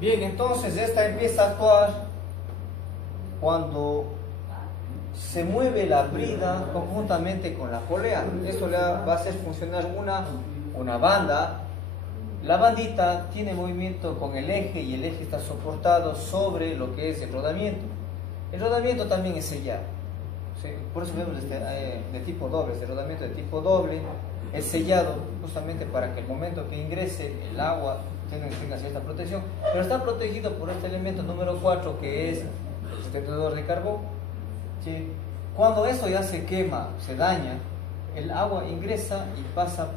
Bien, entonces esta empieza a actuar cuando se mueve la brida conjuntamente con la polea. Esto le va a hacer funcionar una banda. La bandita tiene movimiento con el eje y el eje está soportado sobre lo que es el rodamiento. El rodamiento también es sellado. ¿Sí? Por eso vemos de tipo doble, este rodamiento de tipo doble es sellado justamente para que el momento que ingrese el agua tenga cierta protección, pero está protegido por este elemento número 4 que es el retenedor de carbón. ¿Sí? Cuando esto ya se quema, se daña, el agua ingresa y pasa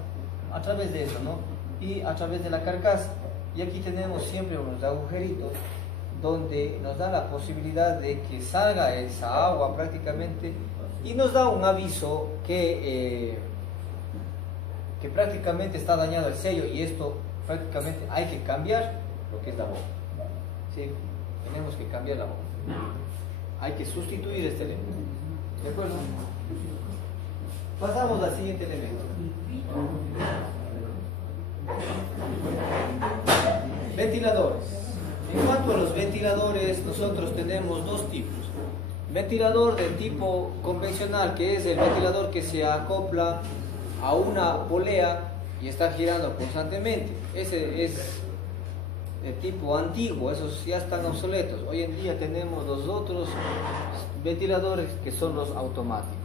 a través de eso, ¿no? Y a través de la carcasa. Y aquí tenemos siempre unos agujeritos donde nos da la posibilidad de que salga esa agua prácticamente y nos da un aviso que prácticamente está dañado el sello y esto prácticamente hay que cambiar lo que es la bomba. ¿Sí? Tenemos que cambiar la bomba. Hay que sustituir este elemento. ¿De acuerdo? Pasamos al siguiente elemento. Ventiladores. En cuanto a los ventiladores, nosotros tenemos dos tipos. Ventilador de tipo convencional, que es el ventilador que se acopla a una polea y está girando constantemente. Ese es de tipo antiguo, esos ya están obsoletos. Hoy en día tenemos los otros ventiladores que son los automáticos.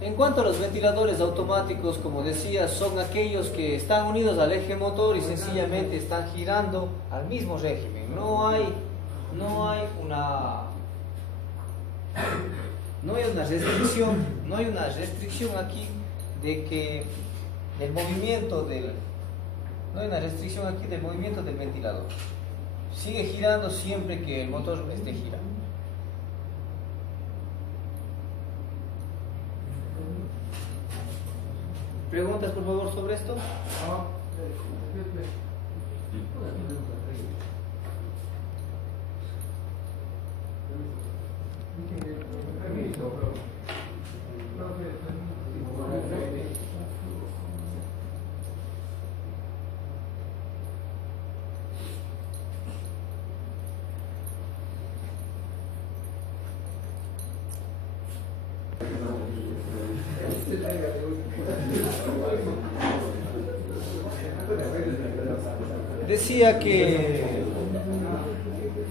En cuanto a los ventiladores automáticos, como decía, son aquellos que están unidos al eje motor y sencillamente están girando al mismo régimen. No hay una restricción aquí de que del movimiento no hay una restricción aquí del movimiento del ventilador. Sigue girando siempre que el motor esté girando. ¿Preguntas, por favor, sobre esto? Decía que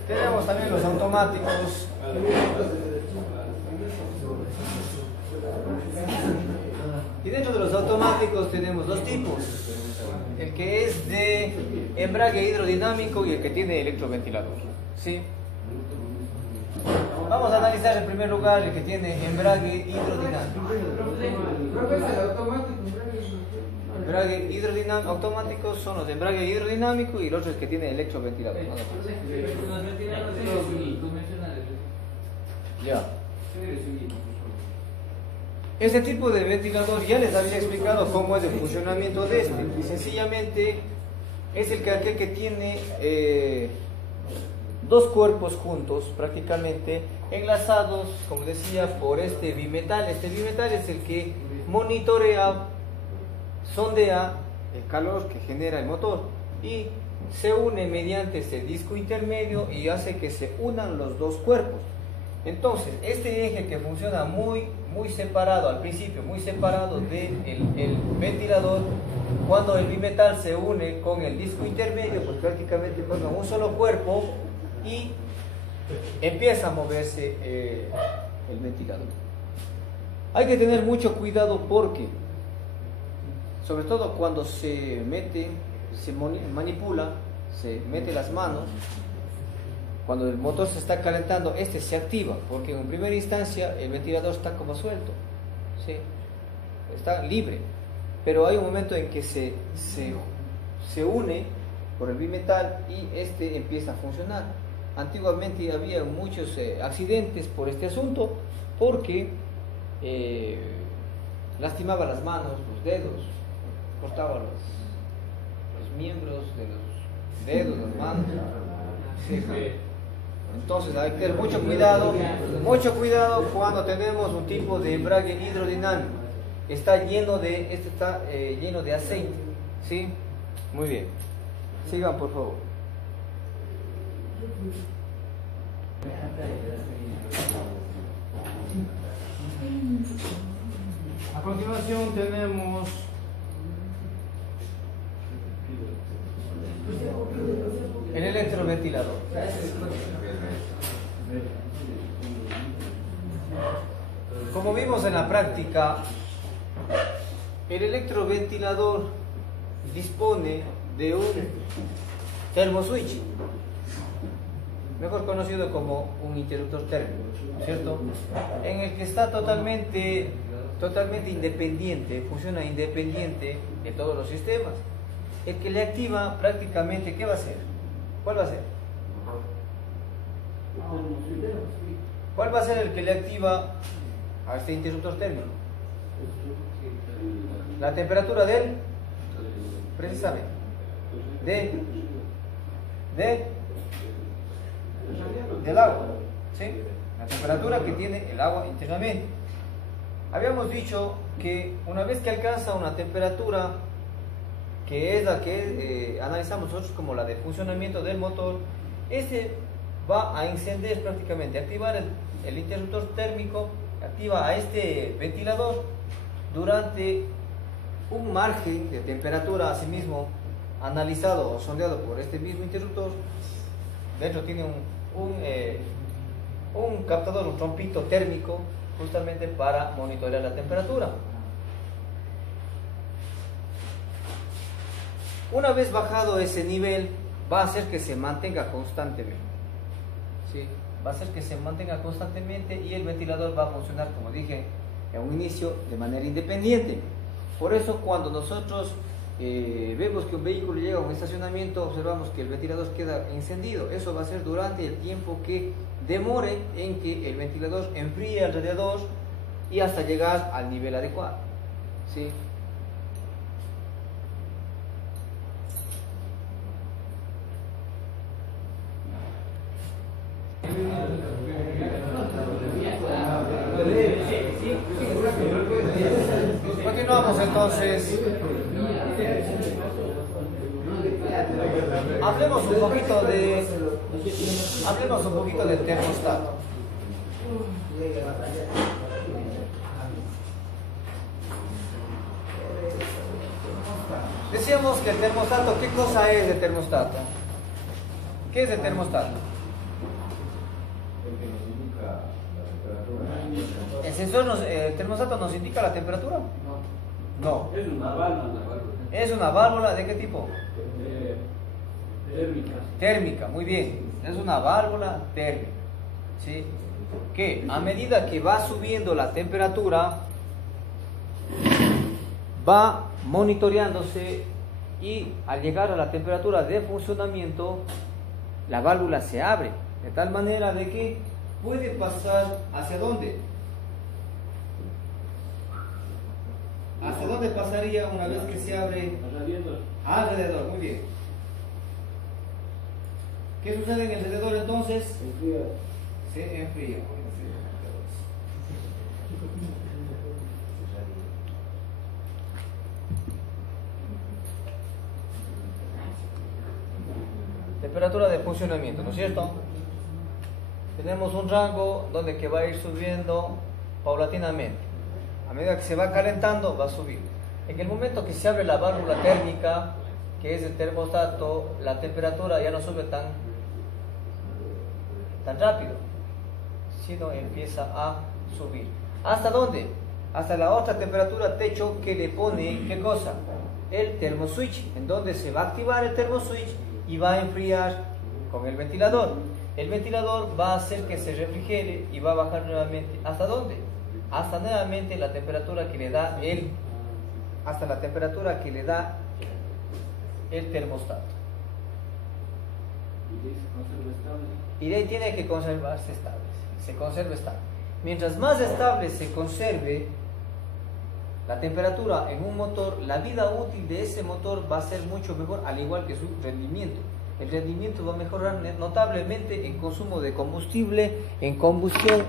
tenemos también los automáticos. Y dentro de los automáticos tenemos dos tipos. El que es de embrague hidrodinámico y el que tiene electroventilador. ¿Sí? Vamos a analizar en primer lugar el que tiene embrague hidrodinámico. Embrague hidrodinámico, automáticos son los de embrague hidrodinámico y el otro es que tiene electroventilador. Ya. Este tipo de ventilador ya les había explicado cómo es el funcionamiento de este. Y sencillamente es aquel que tiene dos cuerpos juntos, prácticamente enlazados, como decía, por este bimetal. Este bimetal es el que monitorea, sondea el calor que genera el motor y se une mediante este disco intermedio y hace que se unan los dos cuerpos. Entonces, este eje que funciona muy separado al principio, muy separado del ventilador, cuando el bimetal se une con el disco intermedio, pues prácticamente forman un solo cuerpo y empieza a moverse el ventilador. Hay que tener mucho cuidado porque, sobre todo cuando se manipula, se mete las manos, cuando el motor se está calentando, este se activa, porque en primera instancia el ventilador está como suelto, ¿sí? Está libre, pero hay un momento en que se une por el bimetal y este empieza a funcionar. Antiguamente había muchos accidentes por este asunto, porque lastimaba las manos, los dedos, cortaba los miembros de los dedos, las manos. Sí. Entonces hay que tener mucho cuidado cuando tenemos un tipo de embrague hidrodinámico. Está lleno de aceite. ¿Sí? Muy bien. Sigan, por favor. A continuación tenemos el electroventilador. Como vimos en la práctica, el electroventilador dispone de un termoswitch, mejor conocido como un interruptor térmico, ¿cierto? En el que está totalmente independiente, funciona independiente de todos los sistemas. El que le activa prácticamente, ¿qué va a hacer? ¿Cuál va a ser? ¿Cuál va a ser el que le activa a este interruptor térmico? La temperatura del, precisamente, del agua, ¿sí? La temperatura que tiene el agua internamente. Habíamos dicho que una vez que alcanza una temperatura que es la que analizamos nosotros como la de funcionamiento del motor, este va a encender prácticamente, activar el interruptor térmico, activa a este ventilador durante un margen de temperatura asimismo analizado o sondeado por este mismo interruptor. Dentro tiene un captador, un trompito térmico, justamente para monitorear la temperatura. Una vez bajado ese nivel, va a hacer que se mantenga constantemente. ¿Sí? Va a hacer que se mantenga constantemente y el ventilador va a funcionar, como dije en un inicio, de manera independiente. Por eso cuando nosotros vemos que un vehículo llega a un estacionamiento, observamos que el ventilador queda encendido. Eso va a ser durante el tiempo que demore en que el ventilador enfríe alrededor y hasta llegar al nivel adecuado. ¿Sí? Continuamos entonces. Hablemos un poquito del termostato. Decíamos que el termostato, ¿qué cosa es el termostato? ¿Qué es el termostato? ¿El termostato nos indica la temperatura? No. Es una válvula. ¿Es una válvula de qué tipo? Térmica. Térmica, muy bien. Es una válvula térmica. ¿Sí? Que a medida que va subiendo la temperatura, va monitoreándose y al llegar a la temperatura de funcionamiento, la válvula se abre de tal manera de que puede pasar ¿hacia dónde? ¿Hacia dónde pasaría una vez que se abre? Alrededor, muy bien. ¿Qué sucede en el alrededor entonces? Se enfría. Temperatura de funcionamiento, ¿no es cierto? Tenemos un rango donde que va a ir subiendo paulatinamente. A medida que se va calentando, va a subir. En el momento que se abre la válvula térmica, que es el termostato, la temperatura ya no sube tan rápido, sino empieza a subir. ¿Hasta dónde? Hasta la otra temperatura techo que le pone, ¿qué cosa? El termoswitch, en donde se va a activar el termoswitch y va a enfriar con el ventilador. El ventilador va a hacer que se refrigere y va a bajar nuevamente. ¿Hasta dónde? Hasta nuevamente la temperatura que le da hasta la temperatura que le da el termostato. Y de ahí tiene que conservarse estable. Se conserva estable. Mientras más estable se conserve, la temperatura en un motor, la vida útil de ese motor va a ser mucho mejor, al igual que su rendimiento. El rendimiento va a mejorar notablemente en consumo de combustible, en combustión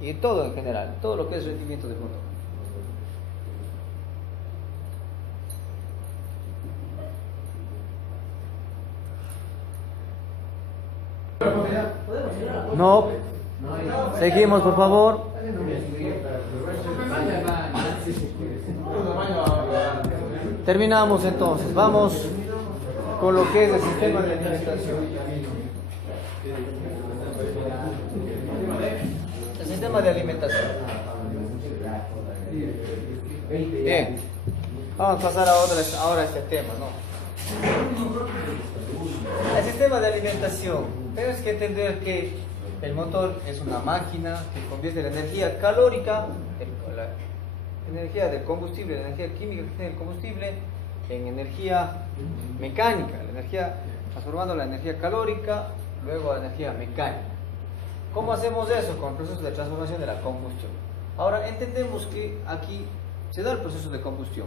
y en todo en general, todo lo que es rendimiento del motor. No, seguimos por favor. Terminamos entonces, vamos con lo que es el sistema de alimentación. El sistema de alimentación. Bien, vamos a pasar ahora a este tema, ¿no? El sistema de alimentación. Tienes que entender que el motor es una máquina que convierte la energía calórica, la energía del combustible, la energía química que tiene el combustible, en energía mecánica, transformando la energía calórica luego a la energía mecánica. ¿Cómo hacemos eso? Con el proceso de transformación de la combustión. Ahora entendemos que aquí se da el proceso de combustión.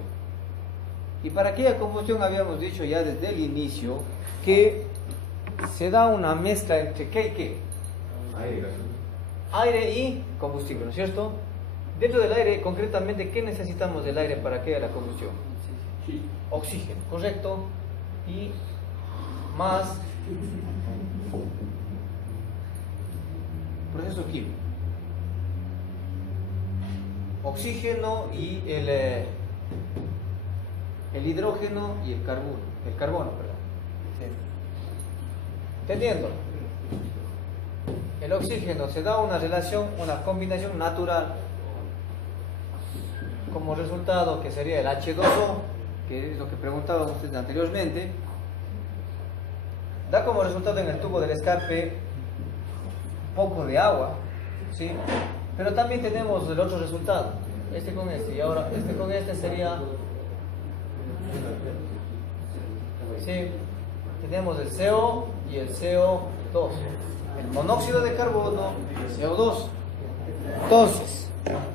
Y para aquella combustión habíamos dicho ya desde el inicio que se da una mezcla entre ¿qué y qué? Aire y combustible, ¿no es cierto? Dentro del aire, concretamente, ¿qué necesitamos del aire para que haya la combustión? Oxígeno, correcto. Y más proceso químico. Oxígeno y el hidrógeno y el carbono, perdón. Sí. Entendiendo, el oxígeno se da una relación, una combinación natural como resultado que sería el H2O, que es lo que preguntaban ustedes anteriormente, da como resultado en el tubo del escape un poco de agua, ¿sí? Pero también tenemos el otro resultado, este con este, y ahora este con este sería, ¿sí? Tenemos el CO y el CO2, el monóxido de carbono y el CO2. Entonces,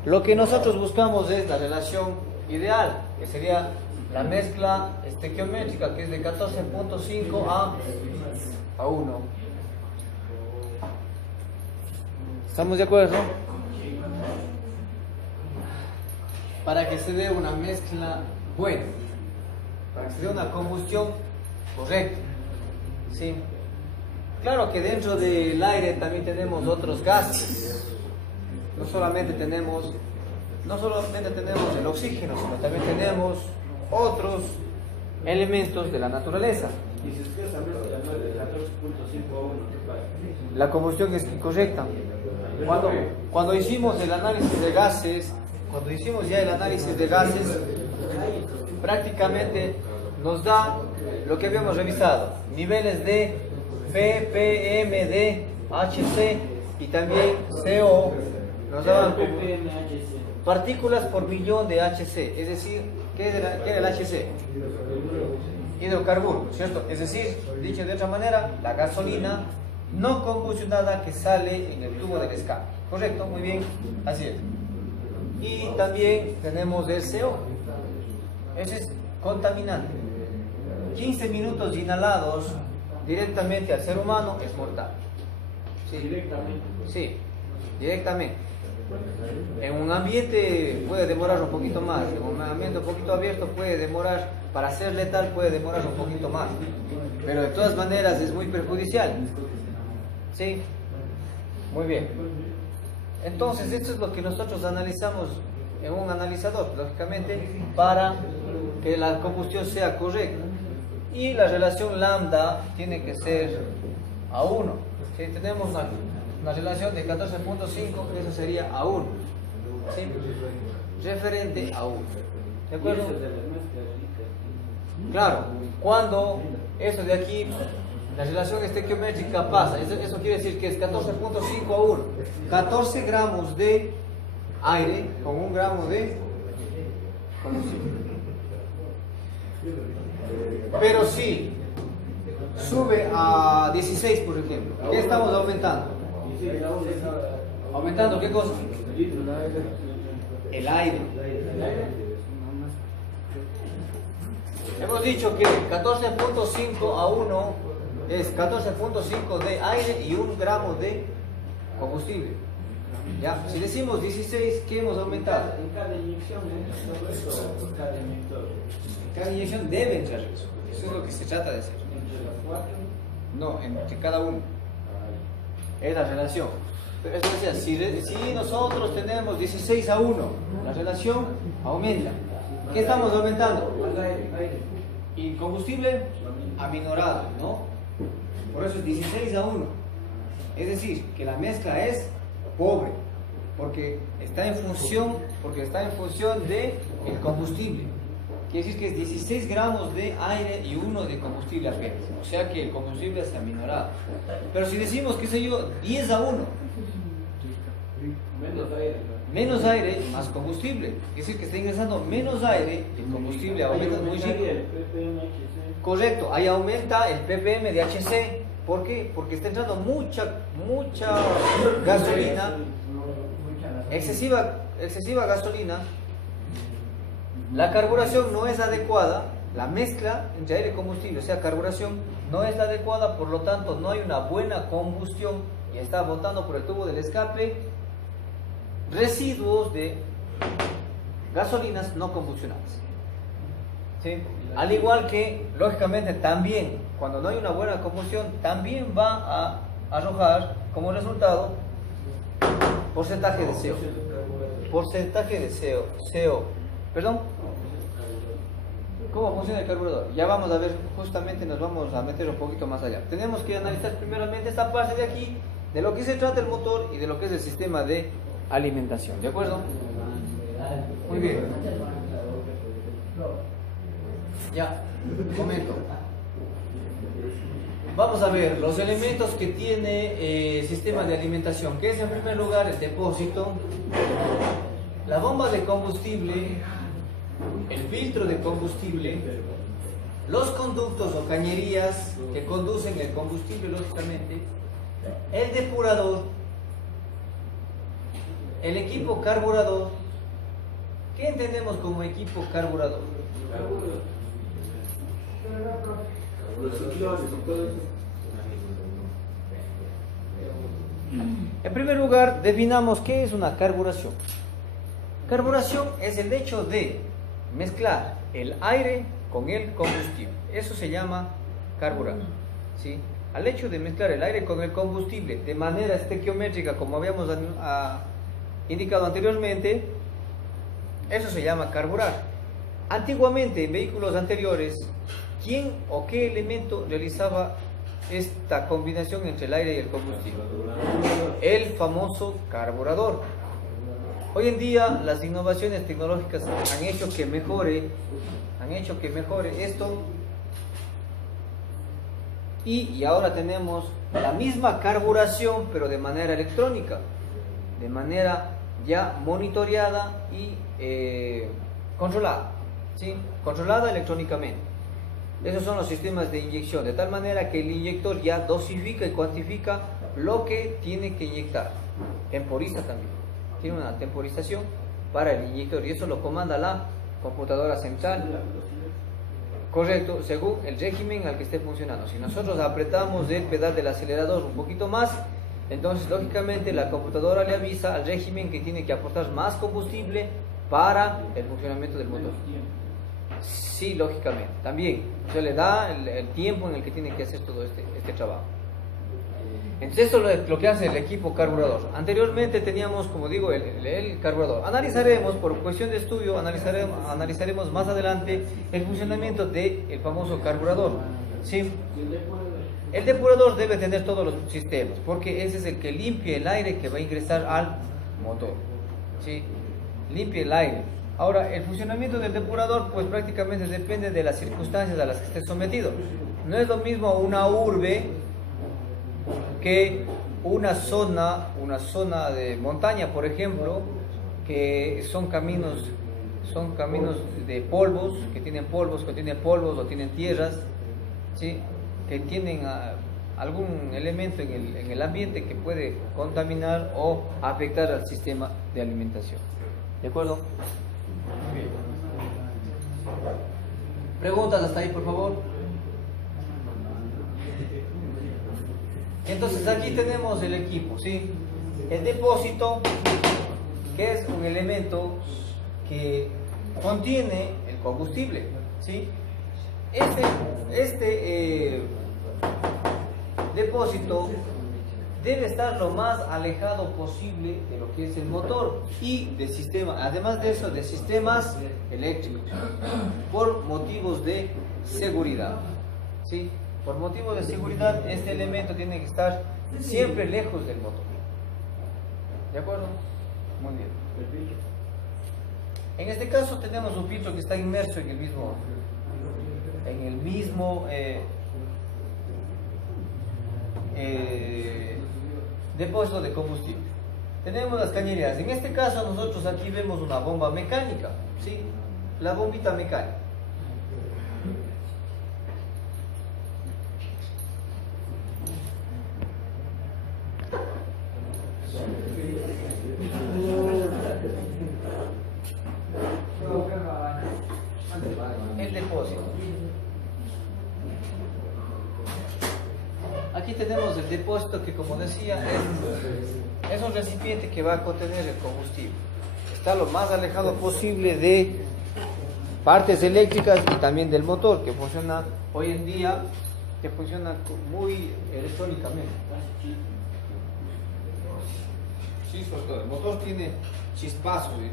lo que nosotros buscamos es la relación ideal, que sería la mezcla estequiométrica, que es de 14.5 a 1. ¿Estamos de acuerdo? Para que se dé una mezcla buena, para que se dé una combustión correcta. ¿Sí? Claro que dentro del aire también tenemos otros gases. No solamente tenemos el oxígeno, sino también tenemos otros elementos de la naturaleza. La combustión es incorrecta. Cuando hicimos el análisis de gases, prácticamente nos da lo que habíamos revisado, niveles de ppm, HC y también CO. Nos daban partículas por millón de HC, es decir, ¿qué era el HC? Hidrocarburo, ¿cierto? Es decir, dicho de otra manera, la gasolina no combustionada que sale en el tubo del escape, ¿correcto? Muy bien, así es. Y también tenemos el CO, ese es contaminante. 15 minutos inhalados directamente al ser humano es mortal. Sí. ¿Directamente? Sí, directamente. En un ambiente puede demorar un poquito más, en un ambiente un poquito abierto puede demorar, para ser letal puede demorar un poquito más, pero de todas maneras es muy perjudicial. ¿Sí? Muy bien. Entonces esto es lo que nosotros analizamos en un analizador, lógicamente, para que la combustión sea correcta. Y la relación lambda tiene que ser a 1. Si tenemos una relación de 14.5, eso sería a 1. ¿Sí? Referente a 1. ¿De acuerdo? Claro, cuando eso de aquí, la relación estequiométrica pasa, eso quiere decir que es 14.5 a 1. 14 gramos de aire con 1 gramo de combustible. Pero si sube a 16, por ejemplo, ¿qué estamos aumentando? ¿Aumentando qué cosa? El aire. Hemos dicho que 14.5 a 1 es 14.5 de aire y 1 gramo de combustible. ¿Ya? Si decimos 16, ¿qué hemos aumentado? En cada inyección, en cada inyector. En cada inyección debe entrar eso. Eso es lo que se trata de hacer. Entre las 4. No, entre cada uno. Es la relación. Pero es decir, si nosotros tenemos 16 a 1, la relación aumenta. ¿Qué estamos aumentando? Y combustible aminorado, ¿no? Por eso es 16 a 1. Es decir, que la mezcla es pobre, porque está en función de el combustible. Quiere decir que es 16 gramos de aire y 1 de combustible apenas. O sea que el combustible es aminorado. Pero si decimos, qué sé yo, 10 a 1, menos aire más combustible. Quiere decir que está ingresando menos aire y el combustible aumenta muy chico. Correcto, ahí aumenta el ppm de HC. ¿Por qué? Porque está entrando mucha gasolina, excesiva gasolina. La carburación no es adecuada, la mezcla entre aire y combustible, o sea, carburación, no es la adecuada, por lo tanto no hay una buena combustión y está botando por el tubo del escape residuos de gasolinas no combustionadas. ¿Sí? Al igual que, lógicamente, también, cuando no hay una buena combustión, también va a arrojar como resultado porcentaje de CO. Porcentaje de CO. ¿Perdón? ¿Cómo funciona el carburador? Ya vamos a ver, justamente nos vamos a meter un poquito más allá. Tenemos que analizar primeramente esta parte de aquí, de lo que se trata el motor y de lo que es el sistema de alimentación. ¿De acuerdo? Muy bien. Ya, comento. Vamos a ver los elementos que tiene el sistema de alimentación, que es en primer lugar el depósito, la bomba de combustible, el filtro de combustible, los conductos o cañerías que conducen el combustible, lógicamente, el depurador, el equipo carburador. ¿Qué entendemos como equipo carburador? En primer lugar, definamos qué es una carburación. Carburación es el hecho de mezclar el aire con el combustible. Eso se llama carburar. ¿Sí? Al hecho de mezclar el aire con el combustible de manera estequiométrica, como habíamos indicado anteriormente, eso se llama carburar. Antiguamente, en vehículos anteriores, ¿quién o qué elemento realizaba esta combinación entre el aire y el combustible? El famoso carburador. Hoy en día las innovaciones tecnológicas han hecho que mejore esto, y ahora tenemos la misma carburación pero de manera electrónica, de manera ya monitoreada y controlada, ¿sí? Controlada electrónicamente. Esos son los sistemas de inyección, de tal manera que el inyector ya dosifica y cuantifica lo que tiene que inyectar. Temporiza también. Tiene una temporización para el inyector y eso lo comanda la computadora central. Correcto, según el régimen al que esté funcionando. Si nosotros apretamos el pedal del acelerador un poquito más, entonces lógicamente la computadora le avisa al régimen que tiene que aportar más combustible para el funcionamiento del motor. Sí, lógicamente, también se le da el tiempo en el que tiene que hacer todo este trabajo. Entonces esto es lo que hace el equipo carburador. Anteriormente teníamos, como digo, el carburador. Analizaremos, por cuestión de estudio, analizaremos más adelante el funcionamiento del famoso carburador. ¿Sí? El depurador debe tener todos los sistemas, porque ese es el que limpia el aire que va a ingresar al motor. ¿Sí? Limpia el aire. Ahora, el funcionamiento del depurador pues prácticamente depende de las circunstancias a las que esté sometido. No es lo mismo una urbe que una zona de montaña, por ejemplo, que son caminos de polvos, que tienen polvos o tienen tierras, ¿sí? Que tienen algún elemento en el ambiente que puede contaminar o afectar al sistema de alimentación. ¿De acuerdo? Preguntas hasta ahí, por favor. Entonces aquí tenemos el equipo, ¿sí? El depósito, que es un elemento que contiene el combustible, ¿sí? Este depósito debe estar lo más alejado posible de lo que es el motor y del sistema, además de eso, de sistemas eléctricos, por motivos de seguridad, ¿sí? Por motivos de seguridad, este elemento tiene que estar siempre lejos del motor. ¿De acuerdo? Muy bien. En este caso tenemos un filtro que está inmerso en el mismo depósito de combustible. Tenemos las cañerías. En este caso nosotros aquí vemos una bomba mecánica, ¿sí? La bombita mecánica. El depósito. Aquí tenemos el depósito que, como decía, es un recipiente que va a contener el combustible. Está lo más alejado posible de partes eléctricas y también del motor, que funciona hoy en día, que funciona muy electrónicamente. Sí, sobre todo. El motor tiene chispazos, ¿eh?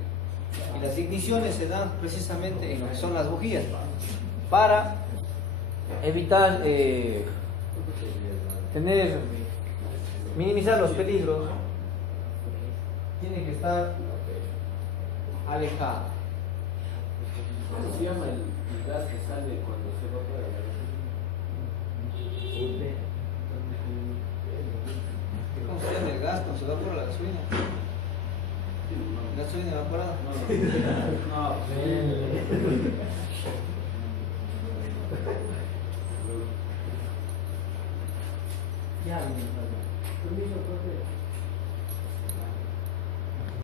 Y las igniciones se dan precisamente en lo que son las bujías para evitar minimizar los peligros. Tiene que estar alejado. ¿Cómo se llama el gas que sale cuando se evapora la gasolina? ¿Cómo se llama el gas cuando se evapora la gasolina? ¿Gasolina evaporada? No. Ya, permiso, profe.